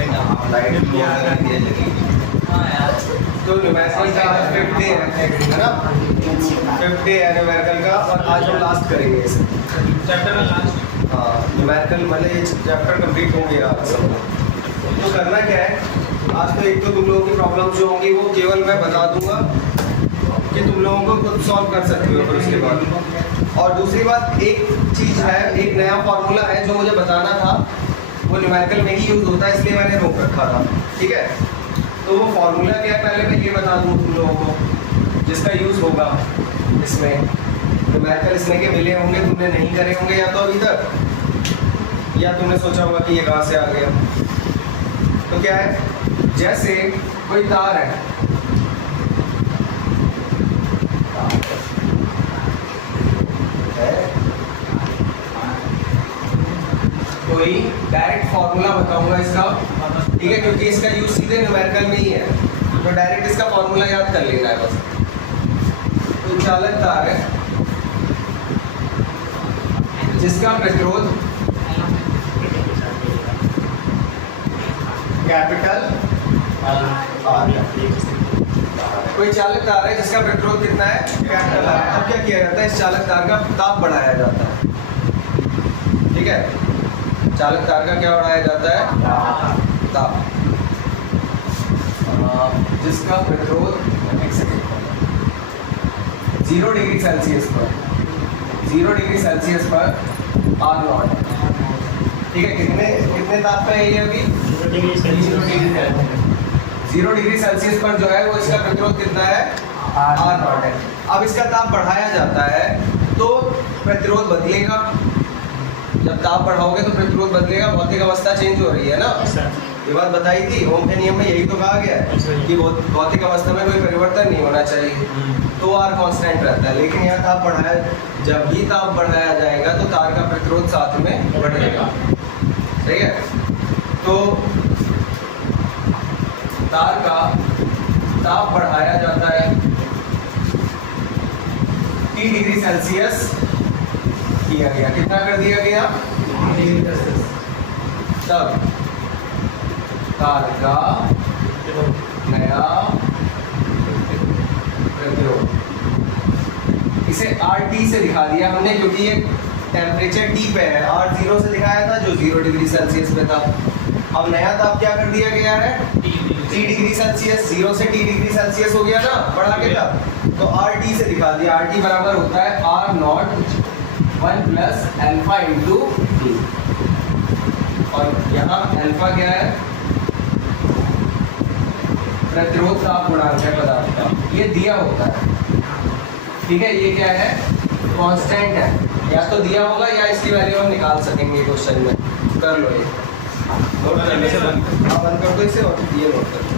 Light भी आ रही है लगी। तो न्यूमेरिकल का 5th डे है ना, 5th डे है न्यूमेरिकल का, और आज हम लास्ट करेंगे इसे चैप्टर का लास्ट। हाँ न्यूमेरिकल मतलब ये चैप्टर कंप्लीट हो गया सब। तो करना क्या है आज, तो एक तो तुम लोगों की प्रॉब्लम जो होंगी वो केवल मैं बता दूंगा कि तुम लोगों को खुद सॉल्व कर सकते हो, फिर उसके बाद। और दूसरी बात एक चीज़ है, एक नया फॉर्मूला है जो मुझे बताना था, वो न्यूमेरिकल में ही यूज़ होता है, इसलिए मैंने रोक रखा था। ठीक है, तो वो फॉर्मूला क्या है पहले मैं ये बता दूँ तुम लोगों को, जिसका यूज़ होगा इसमें। न्यूमेरिकल इसमें के मिले होंगे, तुमने नहीं करे होंगे या तो अभी तक, या तुमने सोचा होगा कि ये कहाँ से आ गया। तो क्या है, जैसे कोई तार है, कोई डायरेक्ट फॉर्मूला बताऊंगा इसका, ठीक है, क्योंकि इसका यूज सीधे न्यूमेरिकल में ही है, तो डायरेक्ट इसका फॉर्मूला याद कर लेना है बस। तो चालक तार है जिसका प्रतिरोध कैपिटल आर है। कोई चालक तार है जिसका प्रतिरोध कितना है, कैपिटल आर है। अब क्या किया जाता है, इस चालक तार का ताप बढ़ाया जाता है। ठीक है, चालक तार का क्या बढ़ाया जाता है, ताप, जिसका प्रतिरोध 0 डिग्री सेल्सियस पर, 0 डिग्री सेल्सियस पर आर नॉट। ठीक है, कितने ताप पे है ये अभी, 0 डिग्री सेल्सियस पर जो है वो इसका प्रतिरोध कितना है, आर नॉट है। अब इसका ताप बढ़ाया जाता है तो प्रतिरोध बदलेगा। जब ताप बढ़ाओगे तो प्रतिरोध बदलेगा, भौतिक अवस्था चेंज हो रही है ना, ये बात बताई थी। ओम के नियम में यही तो कहा गया है कि भौतिक अवस्था में कोई परिवर्तन नहीं होना चाहिए, तो आर कांस्टेंट रहता है। लेकिन यहाँ ताप बढ़ाया, जब भी ताप बढ़ाया जाएगा तो तार का प्रतिरोध साथ में बढ़ेगा। सही है, तो तार का ताप बढ़ाया जाता है T डिग्री सेल्सियस किया गया, कितना कर दिया गया, तब तार का नया प्रतिरोध, इसे RT से दिखा दिया हमने क्योंकि ये टेम्परेचर T पे है, R 0 से दिखाया था जो 0 डिग्री सेल्सियस पे था। अब नया ताप क्या कर दिया गया है, T डिग्री सेल्सियस, 0 से T डिग्री सेल्सियस हो गया ना, बढ़ा के था, तो RT से दिखा दिया। RT बराबर होता है R not 1 plus alpha into T, और यहाँ अल्फा क्या है, प्रतिरोध ताप गुणांक है पदार्थ का, ये दिया होता है। ठीक है, ये क्या है, कांस्टेंट है, या तो दिया होगा या इसकी वैल्यू हम निकाल सकेंगे क्वेश्चन में। कर लो ये, नोट करने से बंद कर दो इसे, और ये नोट कर दो।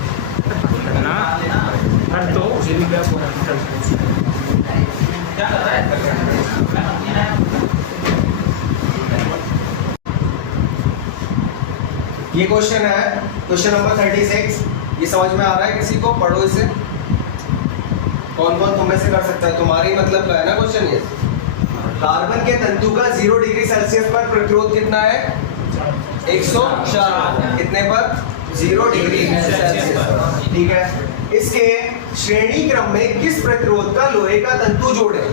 ये क्वेश्चन है, क्वेश्चन नंबर 36। ये समझ में आ रहा है किसी को, पढ़ो इसे। कौन कौन तुम में से कर सकता है, तुम्हारे ही मतलब का है ना क्वेश्चन ये। कार्बन के तंतु का 0 डिग्री सेल्सियस पर प्रतिरोध कितना है, 104, कितने पर, 0 डिग्री सेल्सियस पर। ठीक है, इसके श्रेणी क्रम में किस प्रतिरोध का लोहे का तंतु जोड़े,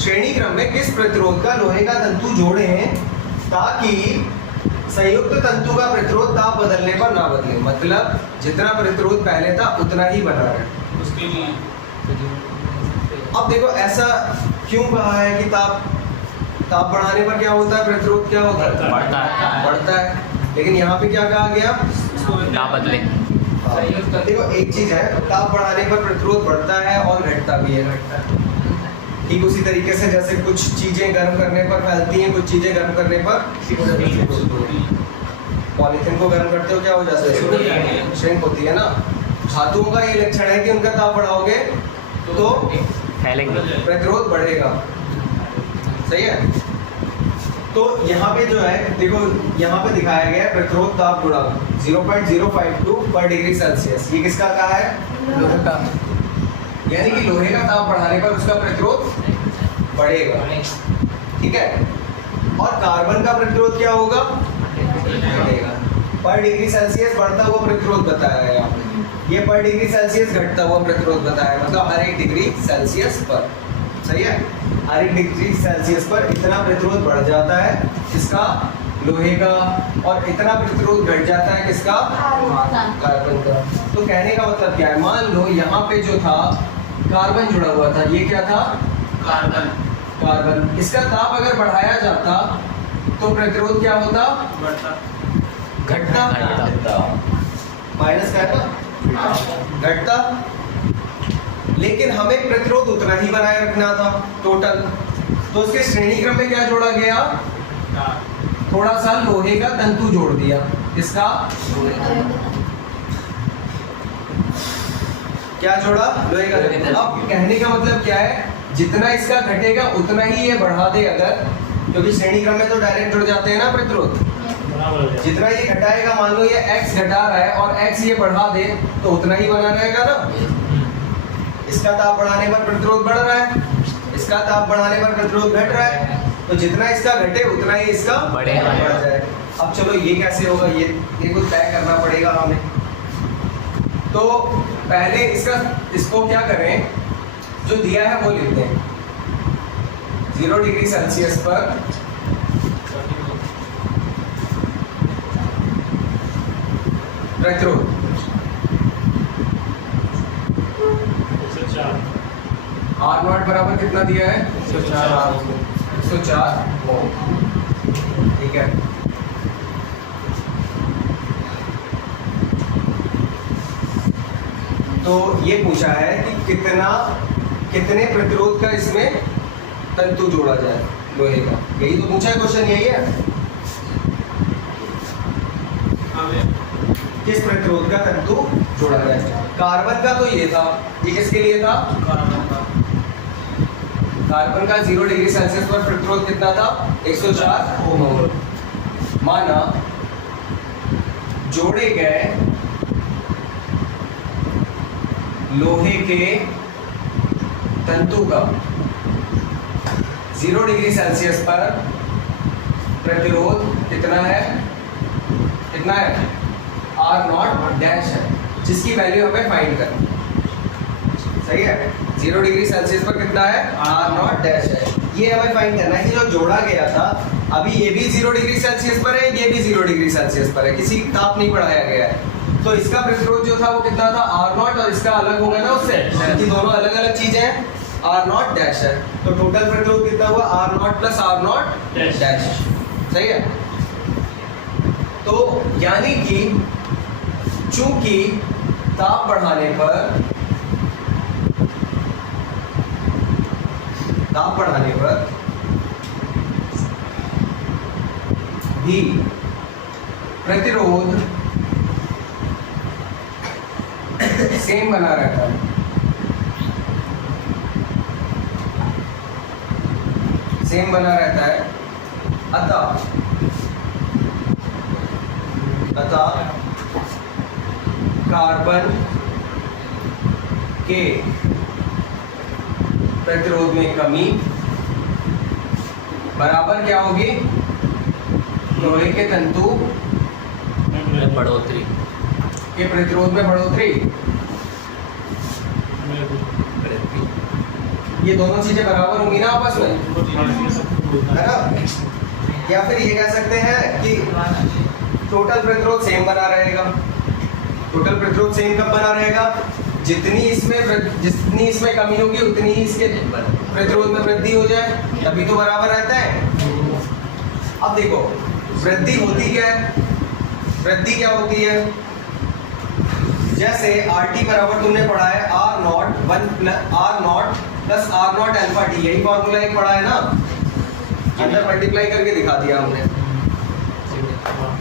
श्रेणी क्रम में किस प्रतिरोध का लोहे का तंतु जोड़े हैं ताकि संयुक्त तंतु का प्रतिरोध ताप बदलने पर ना बदले, मतलब जितना प्रतिरोध पहले था उतना ही बना रहे उसके लिए। अब देखो ऐसा क्यों कहा है कि ताप बढ़ाने पर क्या होता है, प्रतिरोध क्या होता है, बढ़ता है। लेकिन यहाँ पे क्या कहा गया, ना बदले। देखो एक चीज है, ताप बढ़ाने पर प्रतिरोध बढ़ता है और घटता भी है। ठीक उसी तरीके से जैसे कुछ चीजें गर्म करने पर फैलती हैं, कुछ चीजें गर्म करने पर, पॉलीथिन को गर्म करते हो क्या हो जाता है, श्रिंक होती है ना। धातुओं का ये लक्षण है कि उनका ताप बढ़ाओगे तो फैलेंगे, प्रतिरोध बढ़ेगा। सही है, तो यहाँ पे जो है देखो, यहाँ पे दिखाया गया है प्रतिरोध ताप गुणांक 0.052 पर डिग्री सेल्सियस। ये किसका कहा है, लोहे का, यानी कि लोहे का ताप बढ़ाने पर उसका प्रतिरोध बढ़ेगा। ठीक है, और कार्बन का प्रतिरोध क्या होगा, घटेगा। पर डिग्री सेल्सियस बढ़ता हुआ प्रतिरोध बताया है यहाँ पे, ये पर डिग्री सेल्सियस घटता हुआ प्रतिरोध बताया है, मतलब हर एक डिग्री सेल्सियस पर, सही है, हर एक डिग्री सेल्सियस पर इतना प्रतिरोध बढ़ जाता है किसका, लोहे का, और इतना प्रतिरोध घट जाता है किसका, कार्बन का। तो कहने का मतलब क्या है, मान लो यहाँ पे जो था कार्बन जुड़ा हुआ था, ये क्या था, कार्बन, इसका ताप अगर बढ़ाया जाता तो प्रतिरोध क्या होता, घटता, माइनस का है ना, घटता, लेकिन हमें प्रतिरोध उतना ही बनाए रखना था टोटल, तो उसके श्रेणी क्रम में क्या जोड़ा गया, थोड़ा सा लोहे का तंतु जोड़ दिया, इसका क्या जोड़ा, लोहे का तंतु। अब कहने का मतलब क्या है, जितना इसका घटेगा उतना ही ये बढ़ा दे अगर, क्योंकि श्रेणी क्रम में तो डायरेक्ट जुड़ जाते हैं ना प्रतिरोध, जितना ये घटाएगा, मान लो ये x घटा रहा है और x ये बढ़ा दे तो उतना ही बना रहेगा ना, इसका ताप बढ़ाने पर प्रतिरोध बढ़ रहा है, इसका ताप बढ़ाने पर प्रतिरोध घट रहा है, तो जितना इसका घटे उतना ही इसका बढ़ जाए। अब चलो ये कैसे होगा, ये कुछ तय करना पड़ेगा हमें। तो पहले इसको क्या करें, जो दिया है वो लिखते हैं, 0 डिग्री सेल्सियस पर प्रतिरोध R0 बराबर कितना दिया है, 104 ओम, ठीक है। तो ये पूछा है कि कितने प्रतिरोध का इसमें तंतु जोड़ा जाए लोहे का, यही तो पूछा है, क्वेश्चन यही है, किस प्रतिरोध का तंतु जोड़ा जाए। कार्बन का तो ये था, ये किसके लिए था, कार्बन का 0 डिग्री सेल्सियस पर प्रतिरोध कितना था, 104 ओम। माना जोड़े गए लोहे के तंतु का 0 डिग्री सेल्सियस पर प्रतिरोध कितना है, R0 डैश है, जिसकी वैल्यू हमें फाइंड करनी, सही है, 0 डिग्री सेल्सियस पर कितना है, R0 डैश है, ये हमें फाइंड करना है कि जो जोड़ा गया था, अभी ये भी 0 डिग्री सेल्सियस पर है, ये भी 0 डिग्री सेल्सियस पर है, किसी ताप नहीं बढ़ाया गया है, तो इसका प्रतिरोध जो था वो कितना था, R0, और इसका अलग होगा ना उससे, क्योंकि दोनों अलग अलग चीजें हैं, R0 डैश है, तो टोटल प्रतिरोध कितना हुआ, R0 प्लस R0 डैश, सही है। तो यानी कि चूंकि ताप बढ़ाने पर भी प्रतिरोध सेम बना रहता है, अतः कार्बन के प्रतिरोध में कमी बराबर क्या होगी, लोहे के तंतु बढ़ोतरी के प्रतिरोध में बढ़ोतरी, ये दोनों चीजें बराबर होंगी ना आपस में, है ना। या फिर ये कह सकते हैं कि टोटल प्रतिरोध सेम बना रहेगा, टोटल प्रतिरोध सेम कब बना रहेगा, जितनी इसमें कमी होगी उतनी ही इसके प्रतिरोध में वृद्धि हो जाए, तभी तो बराबर रहता है। अब देखो वृद्धि होती क्या है, वृद्धि क्या होती है, जैसे RT बराबर तुमने पढ़ा है R0 plus R0 alpha T, यही फॉर्मूला एक पढ़ा है ना, अंदर मल्टीप्लाई करके दिखा दिया हमने,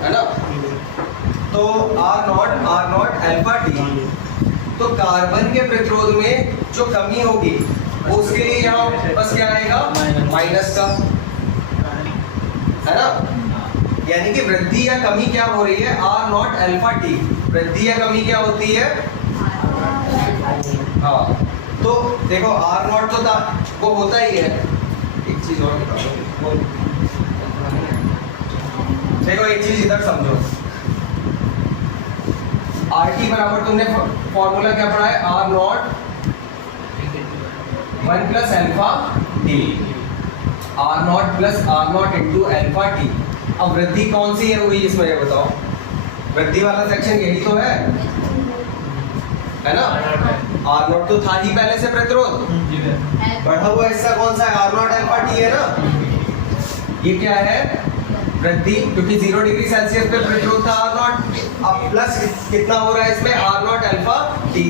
है ना। तो R0 अल्फा टी, तो कार्बन के प्रतिरोध में जो कमी होगी उसके लिए यहाँ बस क्या आएगा, माइनस का, है ना। यानी कि वृद्धि या कमी क्या हो रही है, R0 अल्फा टी, वृद्धि या कमी क्या होती है, हाँ। तो देखो R0 तो वो होता ही है, एक चीज और देखो, एक चीज इधर समझो, आर टी बराबर तुमने फॉर्मूला क्या पढ़ा है, R naught 1 plus alpha T, R naught plus R naught into alpha T. अब वृद्धि कौन सी है हुई इसमें, ये बताओ। वृद्धि वाला सेक्शन यही तो है ना। आर नॉट तो था ही पहले से प्रतिरोध, बढ़ा हुआ हिस्सा कौन सा है, आर नॉट अल्फा टी है ना। ये क्या है, वृद्धि, क्योंकि 0 डिग्री सेल्सियस पे प्रतिरोध था आर नॉट। अब प्लस कितना हो रहा है इसमें, आर नॉट अल्फा टी।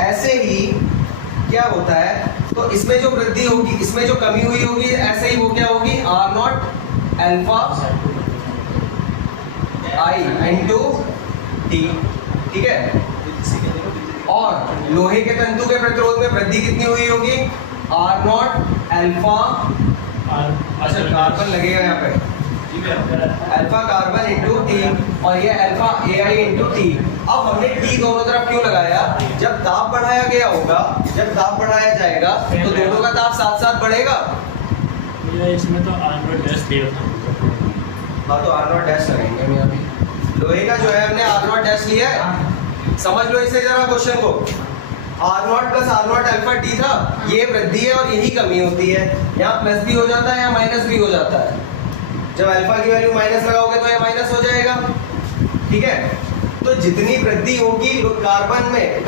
ऐसे ही क्या होता है, तो इसमें जो वृद्धि होगी, इसमें जो कमी हुई होगी, ऐसे ही वो क्या होगी, R not alpha I into T, ठीक है। और लोहे के तंतु के प्रतिरोध में वृद्धि कितनी हुई होगी, आर नॉट अल्फा, अच्छा कार्बन लगेगा यहाँ पे, अल्फा कार्बन इंटू टी, और ये अल्फा ए आई इंटू टी। अब हमने टी दोनों तरफ क्यों लगाया, जब ताप बढ़ाया गया होगा, जब ताप बढ़ाया जाएगा तो दोनों का ताप साथ साथ बढ़ेगा। इसमें तो आर नॉट डैश दिया था। हाँ तो आर नॉट डैश लगाएंगे हम यहाँ पे। लोहे का जो है हमने आर नॉट डैश लिया है, समझ लो इसे जरा क्वेश्चन को। R naught plus R not alpha T था, ये वृद्धि है और यही कमी होती है। यहाँ प्लस भी हो जाता है, यहाँ माइनस भी हो जाता है। जब अल्फा की वैल्यू माइनस लगाओगे तो ये माइनस हो जाएगा, ठीक है। तो जितनी वृद्धि होगी कार्बन में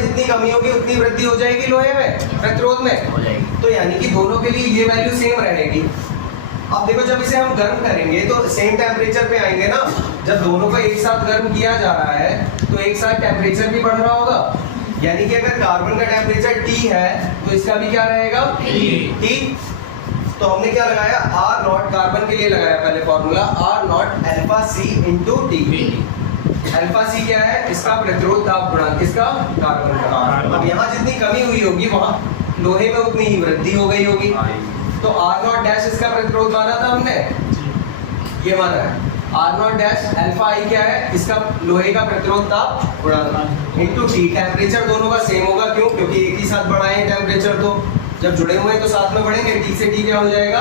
जितनी कमी होगी उतनी वृद्धि हो जाएगी लोहे में, प्रतिरोध में हो जाएगी। तो यानी कि दोनों के लिए ये वैल्यू सेम रहेगी। अब देखो जब इसे हम गर्म करेंगे तो सेम टेम्परेचर पे आएंगे ना। जब दोनों को एक साथ गर्म किया जा रहा है तो एक साथ टेम्परेचर भी बढ़ रहा होगा, यानी कि अगर कार्बन का टेम्परेचर T है तो इसका भी क्या रहेगा, T। तो हमने क्या लगाया, आर नॉट, कार्बन के लिए लगाया पहले formula, R not alpha C into T. Alpha C क्या है, इसका प्रतिरोध ताप गुणांक, किसका, कार्बन का। अब यहाँ जितनी कमी हुई होगी वहां लोहे में उतनी ही वृद्धि हो गई होगी। तो आर नॉट डैश इसका प्रतिरोध माना था हमने, ये माना है। आर नॉट डैश अल्फा आई क्या है, इसका लोहे का प्रतिरोध ताप गुणांक इंटू टी। टेम्परेचर दोनों का सेम होगा, क्यों, क्योंकि एक ही साथ बढ़ाए टेम्परेचर, तो जब जुड़े हुए हैं तो साथ में बढ़ेंगे। टी से टी क्या हो जाएगा,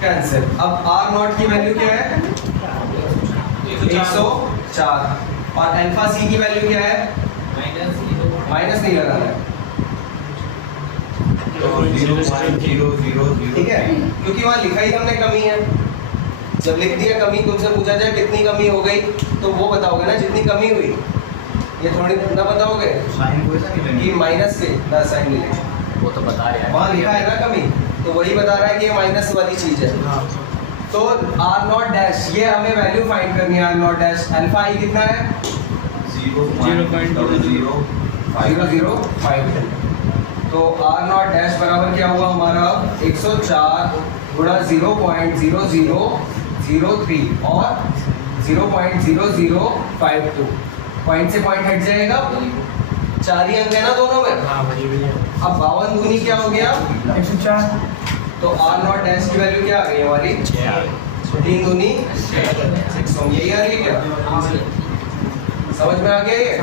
कैंसिल। अब आर नॉट की वैल्यू क्या है, 104, और अल्फा सी की वैल्यू क्या है, माइनस नहीं लगाना है, ठीक है, क्योंकि वहाँ लिखा ही हमने कमी है। जब लिख दिया कमी, तुमसे पूछा जाए कितनी कमी हो गई तो वो बताओगे ना जितनी कमी हुई, ये थोड़ी ना बताओगे कि माइनस से ना साइन मिलेगा, वो तो बता रहे हैं, वहाँ लिखा है ना कमी, तो वही बता रहा है कि ये माइनस वाली चीज है। तो आर नॉट डैश, ये हमें वैल्यू फाइंड करनी है, आर नॉट डैश। अल्फा आई कितना है, 0.005। तो आर नॉट डैश बराबर क्या हुआ हमारा, 104 गुणा 0.0003 और 0.0052। पॉइंट से पॉइंट हट जाएगा, 4 ही अंक है ना दोनों में। अब 52 दूनी क्या हो गया, 104। तो आर नॉट डैश की वैल्यू क्या आ गई हमारी, 3 दूनी 6। यही आ रही है क्या, समझ में आ गया ये।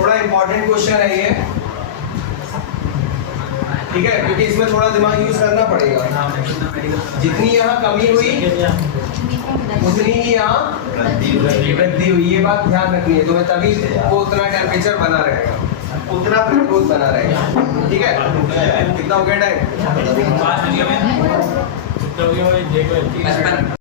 थोड़ा इंपॉर्टेंट क्वेश्चन है ये, ठीक है, क्योंकि इसमें थोड़ा दिमाग यूज करना पड़ेगा। जितनी यहाँ कमी हुई उतनी ही यहाँ वृद्धि हुई, ये बात ध्यान रखनी है तुम्हें, तभी वो उतना टेम्परेचर बना रहेगा, उतना प्रतिरोध बना रहेगा, ठीक है। कितना हो गया टाइम,